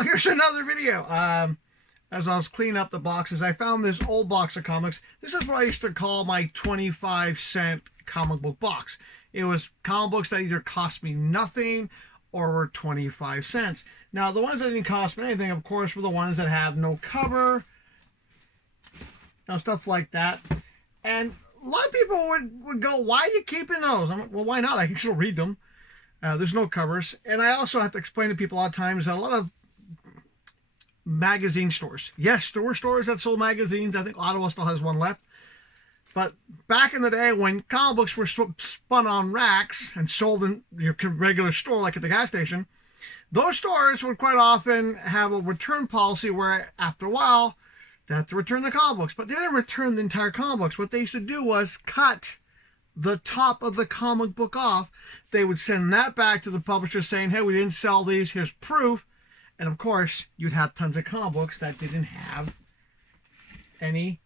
Well, here's another video. As I was cleaning up the boxes, I found this old box of comics. This is what I used to call my 25-cent comic book box. It was comic books that either cost me nothing or were 25 cents. Now, the ones that didn't cost me anything, of course, were the ones that have no cover, stuff like that. And a lot of people would go, why are you keeping those? I'm like, well, why not? I can still read them. There's no covers. And I also have to explain to people a lot of times that a lot of magazine stores. Yes, there were stores that sold magazines. I think Ottawa still has one left. But back in the day when comic books were spun on racks and sold in your regular store, like at the gas station, those stores would quite often have a return policy where after a while they had to return the comic books. But they didn't return the entire comic books. What they used to do was cut the top of the comic book off. They would send that back to the publisher saying, hey, we didn't sell these. Here's proof. And of course, you'd have tons of comic books that didn't have any,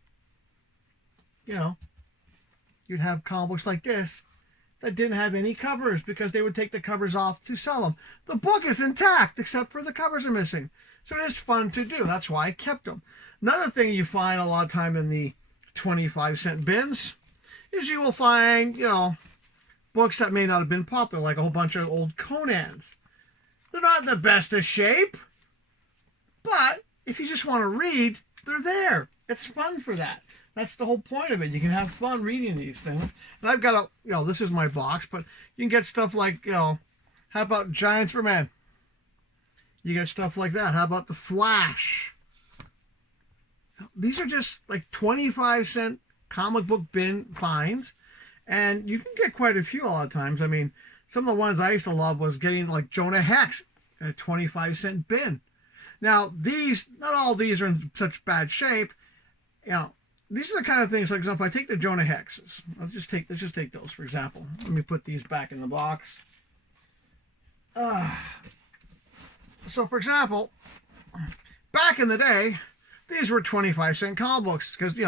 you'd have comic books like this that didn't have any covers because they would take the covers off to sell them. The book is intact except for the covers are missing. So it is fun to do. That's why I kept them. Another thing you find a lot of time in the 25-cent bins is you will find, books that may not have been popular, like a whole bunch of old Conans. They're not in the best of shape, but if you just want to read, they're there. It's fun for that. That's the whole point of it. You can have fun reading these things. And I've got this is my box, but you can get stuff like, how about Giants for Men? You get stuff like that. How about The Flash? These are just like 25-cent comic book bin finds, and you can get quite a few a lot of times. I mean, some of the ones I used to love was getting like Jonah Hex in a 25-cent bin. Now, not all these are in such bad shape. These are the kind of things, like, for example, I take the Jonah Hexes. Let's just take those, for example. Let me put these back in the box. So, for example, back in the day, these were 25-cent comic books because,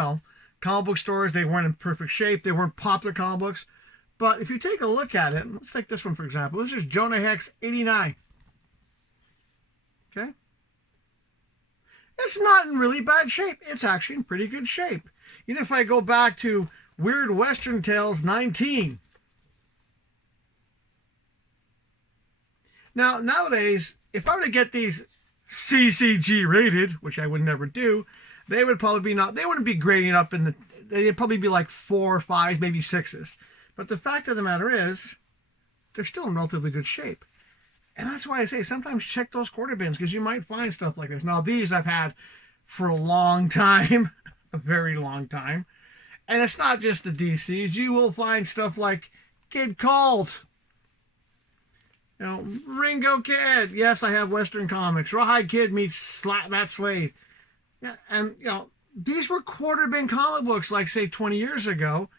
comic book stores, they weren't in perfect shape. They weren't popular comic books. But if you take a look at it, let's take this one, for example. This is Jonah Hex 89. Okay? It's not in really bad shape. It's actually in pretty good shape. Even if I go back to Weird Western Tales 19. Now, nowadays, if I were to get these CCG rated, which I would never do, they would probably they wouldn't be grading up they'd probably be like 4, 5, maybe 6s. But the fact of the matter is, they're still in relatively good shape. And that's why I say sometimes check those quarter bins because you might find stuff like this. Now, these I've had for a long time, a very long time. And it's not just the DCs. You will find stuff like Kid Colt, Ringo Kid. Yes, I have Western Comics. Rawhide Kid meets Matt Slade. Yeah, and, these were quarter bin comic books like, say, 20 years ago.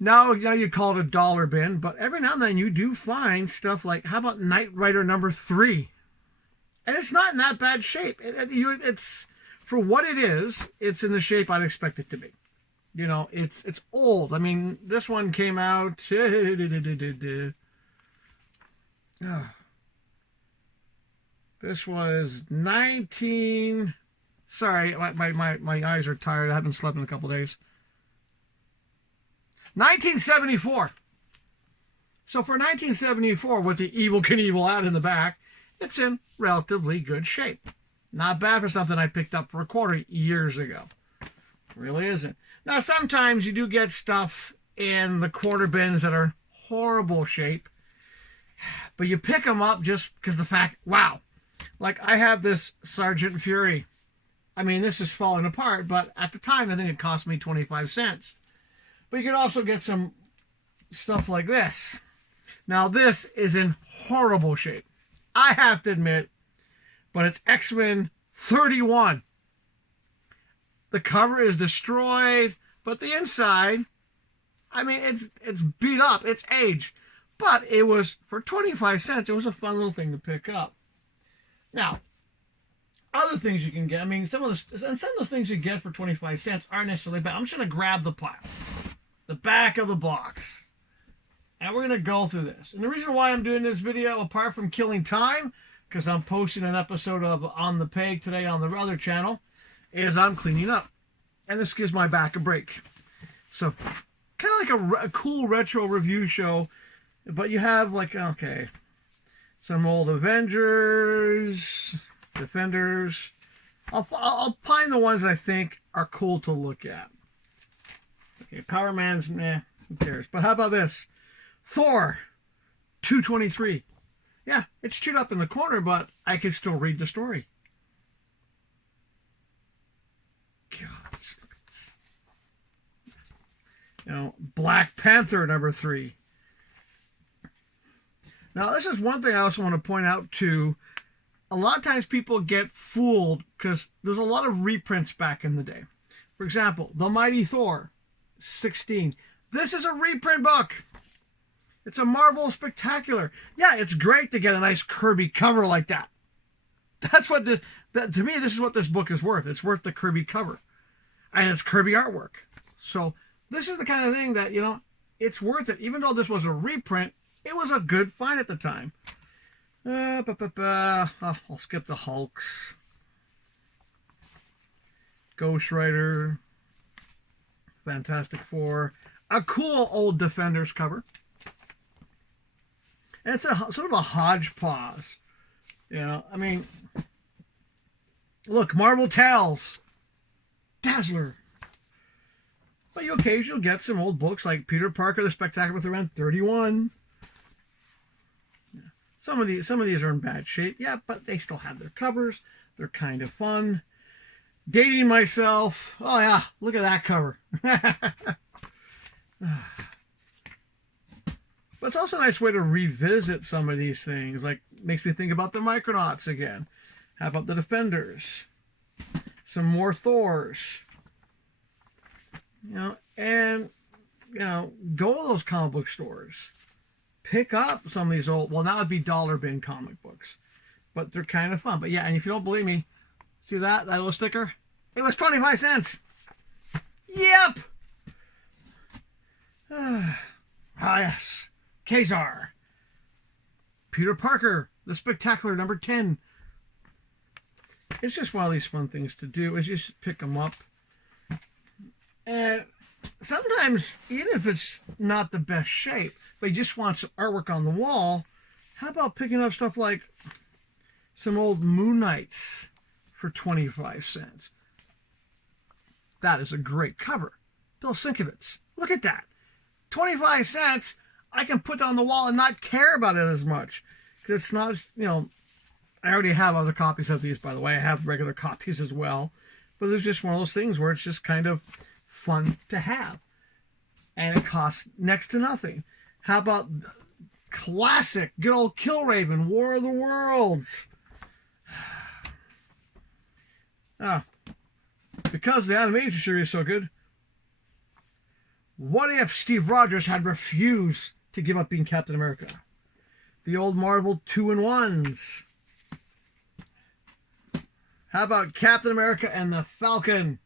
Now you call it a dollar bin, but every now and then you do find stuff like, how about Knight Rider number 3? And it's not in that bad shape. It's for what it is, it's in the shape I'd expect it to be. It's old. I mean, this one came out. This was 19. Sorry, my eyes are tired. I haven't slept in a couple days. 1974. So for 1974, with the Evel Knievel out in the back, it's in relatively good shape. Not bad for something I picked up for a quarter years ago. It really isn't. Now, sometimes you do get stuff in the quarter bins that are in horrible shape, but you pick them up just because the fact, wow. Like, I have this Sergeant Fury. I mean, this is falling apart, but at the time, I think it cost me 25 cents. But you can also get some stuff like this. Now, this is in horrible shape. I have to admit, but it's X-Men 31. The cover is destroyed, but the inside, I mean, it's beat up. It's aged. But it was, for 25 cents, it was a fun little thing to pick up. Now, other things you can get, I mean, some of those things you get for 25 cents aren't necessarily bad. I'm just going to grab the back of the box. And we're going to go through this. And the reason why I'm doing this video, apart from killing time, because I'm posting an episode of On the Peg today on the other channel, is I'm cleaning up. And this gives my back a break. So, kind of like a cool retro review show, but you have like, okay, some old Avengers, Defenders. I'll find the ones that I think are cool to look at. Okay, Power Man's, who cares? But how about this? Thor 223. Yeah, it's chewed up in the corner, but I can still read the story. God. You know, Black Panther #3. Now, this is one thing I also want to point out too. A lot of times people get fooled because there's a lot of reprints back in the day. For example, The Mighty Thor 16. This is a reprint book. It's a Marvel Spectacular. Yeah, it's great to get a nice Kirby cover like that. That's what this, to me, this is what this book is worth. It's worth the Kirby cover. And it's Kirby artwork. So this is the kind of thing that, you know, it's worth it. Even though this was a reprint, it was a good find at the time. I'll skip the Hulks. Ghost Rider. Fantastic Four. A cool old Defenders cover. And it's a sort of a hodgepodge. You know, I mean, look, Marvel Tales. Dazzler. But you occasionally get some old books like Peter Parker, The Spectacular with around 31. Some of these are in bad shape, yeah, but they still have their covers. They're kind of fun. Dating myself. Oh yeah, look at that cover. But it's also a nice way to revisit some of these things. Like, makes me think about the Micronauts again. How about the Defenders? Some more Thors. You know, and, you know, go to those comic book stores. Pick up some of these old, well, now it'd be dollar bin comic books. But they're kind of fun. But yeah, and if you don't believe me, see that little sticker? It was 25 cents. Yep! Ah, yes. Kazar. Peter Parker, The Spectacular #10. It's just one of these fun things to do, is just pick them up. And sometimes, even if it's not the best shape, but you just want some artwork on the wall, how about picking up stuff like some old Moon Knights for 25 cents? That is a great cover. Bill Sienkiewicz. Look at that. 25 cents. I can put that on the wall and not care about it as much. Because it's not, you know, I already have other copies of these, by the way. I have regular copies as well. But there's just one of those things where it's just kind of fun to have. And it costs next to nothing. How about classic, good old Killraven, War of the Worlds? Because the animation series is so good, what if Steve Rogers had refused to give up being Captain America? The old Marvel 2-in-1s. How about Captain America and the Falcon?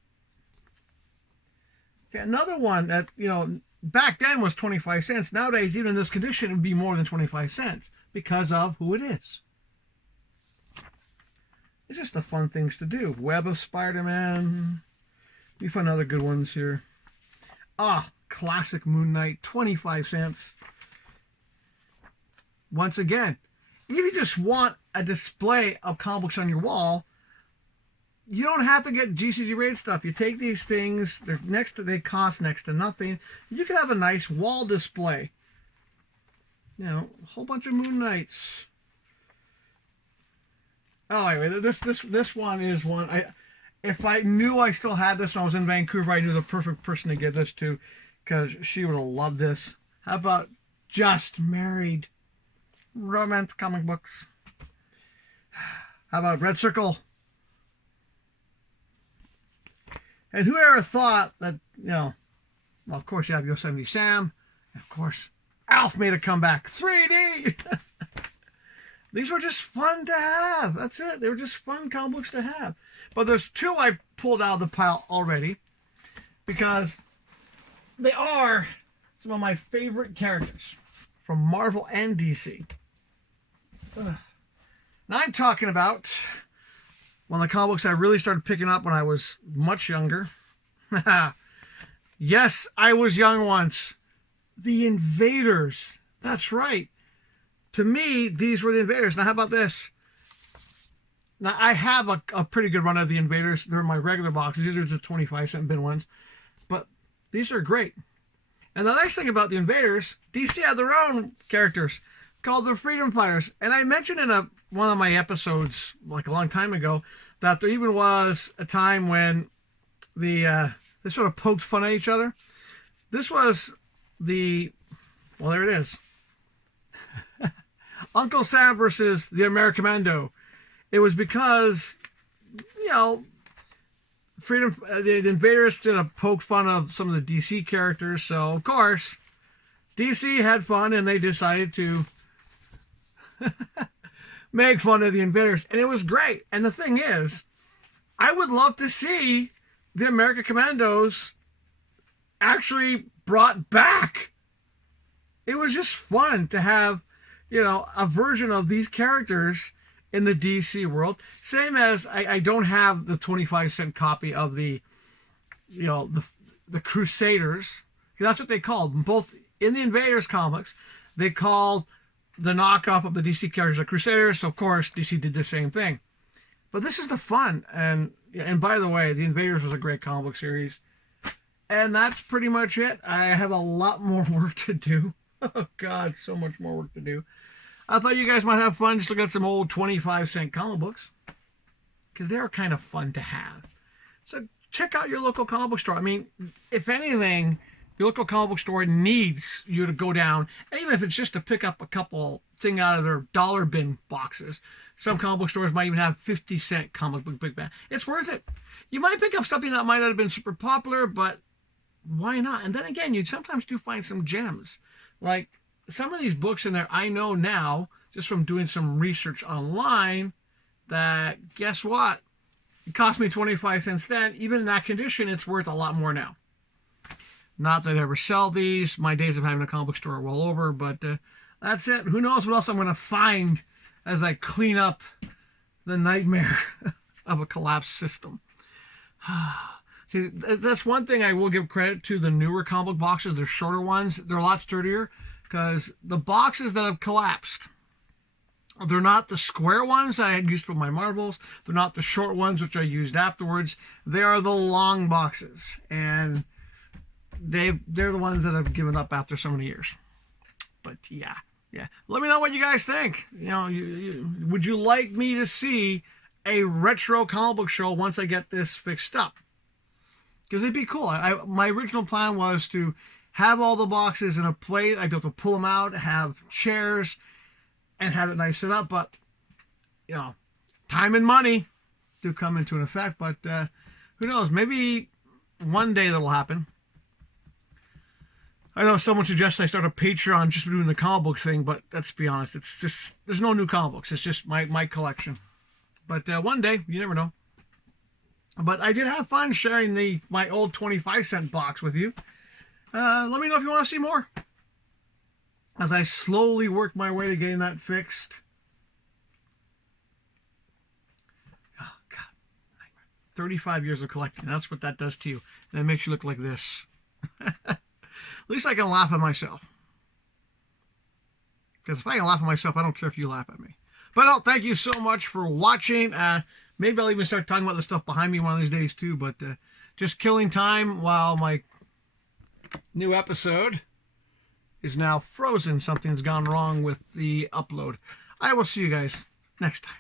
Another one that, you know, back then was 25 cents. Nowadays, even in this condition, it would be more than 25 cents because of who it is. It's just the fun things to do. Web of Spider-Man. We find other good ones here. Classic Moon Knight, 25 cents. Once again, if you just want a display of comic books on your wall, you don't have to get GCG rated stuff. You take these things, they cost next to nothing. You can have a nice wall display. You know, a whole bunch of Moon Knights. Oh, anyway, this one is one. If I knew I still had this when I was in Vancouver, I knew the perfect person to give this to, because she would have loved this. How about Just Married? Romance comic books. How about Red Circle? And who ever thought that, you know, well, of course you have Yosemite Sam, and of course Alf made a comeback, 3D. These were just fun to have. That's it. They were just fun comic books to have. But there's two I pulled out of the pile already because they are some of my favorite characters from Marvel and DC. Now I'm talking about one of the comic books I really started picking up when I was much younger. Yes, I was young once. The Invaders. That's right. To me, these were the Invaders. Now, how about this? Now, I have a pretty good run of the Invaders. They're my regular boxes. These are the 25-cent bin ones. But these are great. And the nice thing about the Invaders, DC had their own characters called the Freedom Fighters. And I mentioned in one of my episodes, like a long time ago, that there even was a time when they sort of poked fun at each other. This was well, there it is. Uncle Sam versus the American Commando. It was because, the Invaders did a poke fun of some of the DC characters. So, of course, DC had fun and they decided to make fun of the Invaders. And it was great. And the thing is, I would love to see the American Commandos actually brought back. It was just fun to have, a version of these characters in the DC world. Same as I don't have the 25-cent copy of the Crusaders. That's what they called. Both in the Invaders comics, they called the knockoff of the DC characters the Crusaders. So, of course, DC did the same thing. But this is the fun. And by the way, the Invaders was a great comic book series. And that's pretty much it. I have a lot more work to do. Oh, God, so much more work to do. I thought you guys might have fun just looking at some old 25-cent comic books, because they're kind of fun to have. So check out your local comic book store. I mean, if anything, your local comic book store needs you to go down, and even if it's just to pick up a couple thing out of their dollar bin boxes. Some comic book stores might even have 50-cent comic book big bag. It's worth it. You might pick up something that might not have been super popular, but why not? And then again, you sometimes do find some gems. Like some of these books in there, I know now, just from doing some research online, that guess what? It cost me 25 cents then. Even in that condition, it's worth a lot more now. Not that I ever sell these. My days of having a comic book store are well over, but that's it. Who knows what else I'm going to find as I clean up the nightmare of a collapsed system. See, that's one thing I will give credit to the newer comic book boxes. They're shorter ones. They're a lot sturdier because the boxes that have collapsed, they're not the square ones that I had used for my Marvels. They're not the short ones, which I used afterwards. They are the long boxes. And they're the ones that I've given up after so many years. But yeah. Let me know what you guys think. Would you like me to see a retro comic book show once I get this fixed up? Because it'd be cool. My original plan was to have all the boxes in a plate. I'd be able to pull them out, have chairs, and have it nice set up. But, time and money do come into an effect. But who knows? Maybe one day that'll happen. I know someone suggested I start a Patreon just for doing the comic book thing, but let's be honest, it's just, there's no new comic books. It's just my collection. But one day, you never know. But I did have fun sharing my old 25-cent box with you. Let me know if you want to see more. As I slowly work my way to getting that fixed. Oh, God. 35 years of collecting. That's what that does to you. And it makes you look like this. At least I can laugh at myself. Because if I can laugh at myself, I don't care if you laugh at me. But thank you so much for watching. Maybe I'll even start talking about the stuff behind me one of these days too. But just killing time while my new episode is now frozen. Something's gone wrong with the upload. I will see you guys next time.